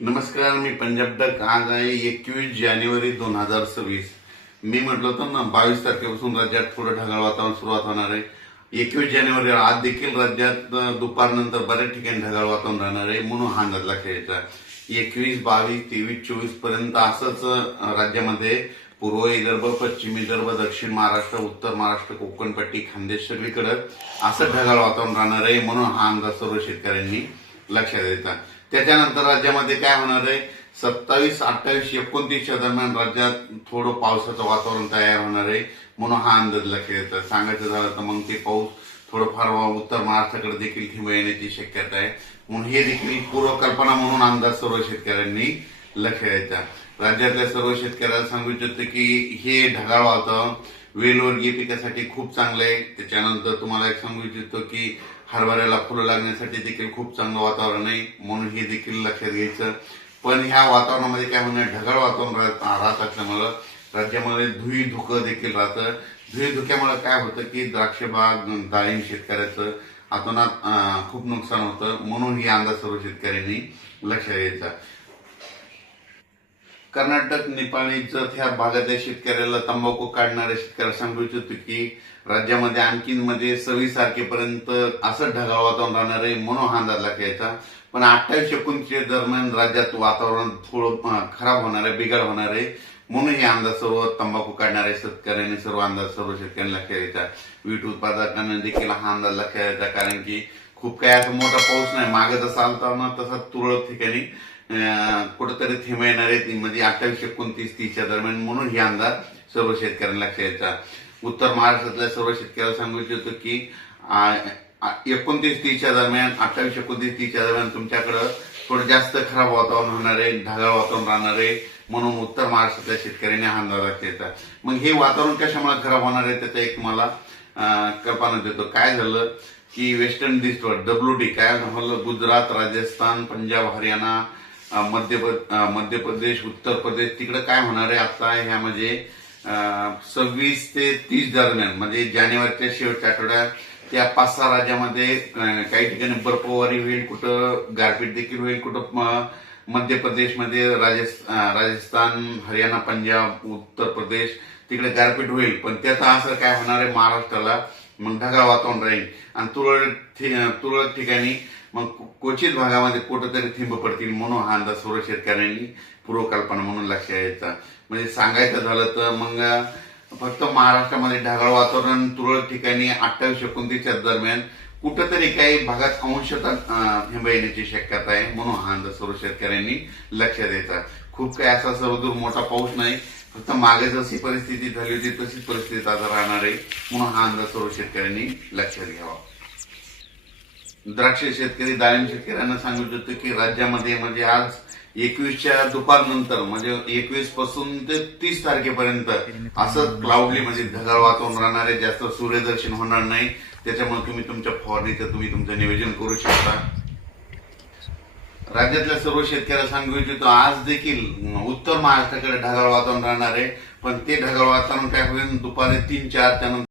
नमस्कार, मी पंजाब डक. आज आहे 21 जानेवारी 2026. मी म्हटलं होतं ना 22 तारखेपासून राज्यात थोडं ढगाळ वातावरण सुरुवात होणार आहे. 21 जानेवारी आज देखील राज्यात दुपारनंतर बऱ्याच ठिकाणी ढगाळ वातावरण राहणार आहे, म्हणून हा अंदाज लक्षात घ्यायचा. 21, 22, 23, 24 पर्यंत असंच राज्यामध्ये पूर्व विदर्भ, पश्चिम विदर्भ, दक्षिण महाराष्ट्र, उत्तर महाराष्ट्र, कोकणपट्टी, खानदेश सगळीकडे असं ढगाळ वातावरण राहणार आहे, म्हणून हा अंदाज सर्व शेतकऱ्यांनी लक्षात द्यायचा. त्याच्यानंतर राज्यामध्ये काय होणार आहे, 27, 28, 29च्या दरम्यान राज्यात थोडं पावसाचं वातावरण तयार होणार आहे, म्हणून हा अंदाज लक्षात येतो. सांगायचं झालं तर मग ते पाऊस थोडंफार उत्तर महाराष्ट्राकडे देखील ठिंब येण्याची शक्यता आहे, म्हणून हे देखील पूर्वकल्पना म्हणून अंदाज सर्व शेतकऱ्यांनी लक्षात द्यायचा. राज्यातल्या सर्व शेतकऱ्यांना सांगू इच्छितो की हे ढगाळ वातावरण वेलवर्गीय पिकासाठी खूप चांगलं आहे. त्याच्यानंतर तुम्हाला एक सांगू इच्छितो की हरभऱ्याला फुलं लागण्यासाठी देखील खूप चांगलं वातावरण आहे, म्हणून हे देखील लक्षात घ्यायचं. पण ह्या वातावरणामध्ये काय होणार, ढगाळ वातावरण राहत असल्यामुळं राज्यामध्ये धुई धुकं देखील राहतं. धुई धुक्यामुळे काय होतं की द्राक्ष बाग, डाळिंब शेतकऱ्याचं अतोनात खूप नुकसान होतं, म्हणून ही अंदाज सर्व शेतकऱ्यांनी लक्षात घ्यायचा. कर्नाटक, नेपाळी जत ह्या भागातल्या शेतकऱ्याला, तंबाखू काढणाऱ्या शेतकऱ्याला सांगू इच्छितो की राज्यामध्ये आणखीन 26 तारखेपर्यंत असं ढगाळ वातावरण राहणार आहे, म्हणून हा अंदाज लक्षात. पण 28, 29 दरम्यान राज्यात वातावरण थोडं खराब होणार आहे, बिघाड होणार आहे, म्हणून हे अंदाज सर्व तंबाखू काढणाऱ्या शेतकऱ्यांनी सर्व शेतकऱ्यांनी लक्षात घ्यायचा. वीट उत्पादकांना देखील हा अंदाज लक्षात घ्यायचा, कारण की खूप काही असं मोठा पाऊस नाही, मागे जसा आलता ना तसा तुरळक ठिकाणी कुठेतरी थेंब येणार आहेत, म्हणजे 28, 29, 30च्या दरम्यान, म्हणून हे अंदाज सर्व शेतकऱ्यांना लक्षात घ्यायचा. उत्तर महाराष्ट्रातल्या सर्व शेतकऱ्याला सांगू इच्छितो की 29, 30च्या दरम्यान, 28, 29, 30च्या दरम्यान तुमच्याकडं थोडं जास्त खराब वातावरण होणार आहे, ढगाळ वातावरण राहणार आहे, म्हणून उत्तर महाराष्ट्रातल्या शेतकऱ्यांनी हा अंदाज लक्षात घ्यायचा. मग हे वातावरण कशामुळे खराब होणार आहे त्याचा एक मला कल्पना देतो. काय झालं की वेस्टर्न डिस्टर्ब WD काय झालं, गुजरात, राजस्थान, पंजाब, हरियाणा, मध्य प्रदेश, उत्तर प्रदेश, तिकडे काय होणार आहे आता ह्यामध्ये 26 ते 30 दरम्यान, म्हणजे जानेवारीच्या शेवटच्या आठवड्यात त्या 5-6 राज्यामध्ये काही ठिकाणी बर्फवारी होईल, कुठं गारपीट देखील होईल, कुठं मध्य प्रदेशमध्ये, राजस्थान, हरियाणा, पंजाब, उत्तर प्रदेश तिकडे गारपीट होईल. पण त्याचा असं काय होणार आहे, महाराष्ट्राला मग ढगाळ वातावरण राहील आणि तुरळक ठिकाणी मग क्वचित भागामध्ये कुठेतरी थिंब पडतील, म्हणून हा अंदाज सर्व शेतकऱ्यांनी पूर्वकल्पना म्हणून लक्षात घ्यायचा. म्हणजे सांगायचं झालं तर मग फक्त महाराष्ट्रामध्ये ढगाळ वातावरण तुरळक ठिकाणी 28, 29च्या दरम्यान कुठेतरी काही भागात अंशतः थिंब येण्याची शक्यता आहे, म्हणून हा अंदाज सर्व शेतकऱ्यांनी लक्षात द्यायचा. खूप काही असा सर्वदूर मोठा पाऊस नाही, फक्त मागे जशी परिस्थिती झाली होती तशीच परिस्थिती आता राहणार आहे, म्हणून हा अंदाज सर्व शेतकऱ्यांनी लक्षात घ्यावा. द्राक्ष शेतकरी, डाळिंब शेतकऱ्यांना सांगू इच्छितो की राज्यामध्ये म्हणजे आज 21च्या दुपारनंतर, म्हणजे 21 पासून ते 30 तारखेपर्यंत असं क्लाउडली म्हणजे ढगाळ वातावरण राहणार आहे, जास्त सूर्यदर्शन होणार नाही. त्याच्यामुळे तुम्ही तुमच्या फवारणीचं तुमचं नियोजन करू शकता. राज्यातल्या सर्व शेतकऱ्यांना सांगू इच्छितो आज देखील उत्तर महाराष्ट्राकडे ढगाळ वातावरण राहणार आहे, पण ते ढगाळ वातावरण काय होईल, दुपारी 3-4 च्या नंतर